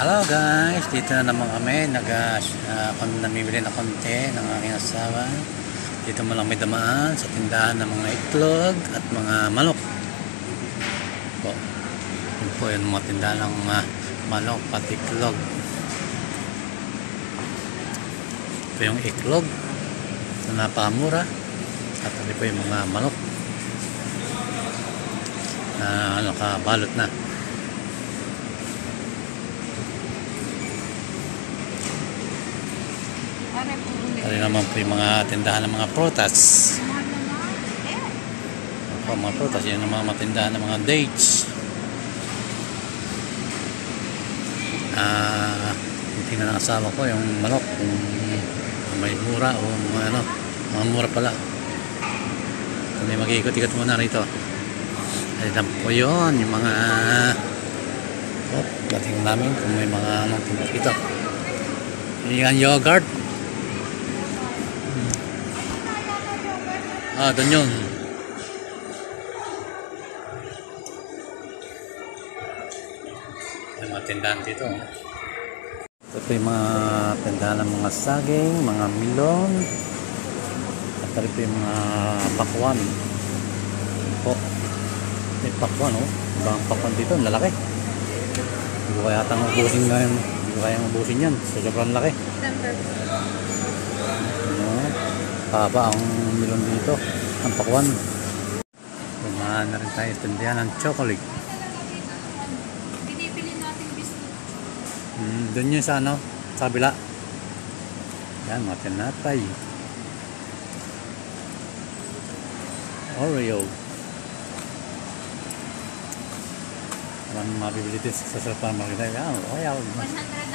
Hello guys, dito na naman kami namimili na konti ng aking asawa. Dito mo lang may damaan sa tindahan ng mga itlog at mga manok po. Yun po yung mga tindahan ng manok at itlog. Ito yung itlog na napakamura at ito po yung mga manok na nakabalot na. Ano naman po yung mga tindahan ng mga prutas. Ito, mga prutas, yun ang mga tindahan ng mga dates. Tingnan ng asawa ko yung manok, kung may mura o mga mura pala. So, may mag-iikot-ikot muna rito. Ay lang po yun, yung mga dating namin kung may mga dito. Yung yogurt. Doon yun. May mga tindahan dito. Ito po yung mga tindahan ng mga saging, mga milon. At ito po yung mga pakwan. Po. May pakwan, oh. Ibang pakwan dito, lalaki. Hindi ko kaya tang ubusin ngayon. Hindi ko kaya ubusin yan. So, sobrang laki. Haba ang milon dito, ang pakwan. Lumahan na rin tayo tindahan ng chocolate. Binibili natin biscuit. Doon yun sa sa kabila. Yan, mga tinapay. Oreo. Walang mabibili din sa supermarket. Yan, kaya 100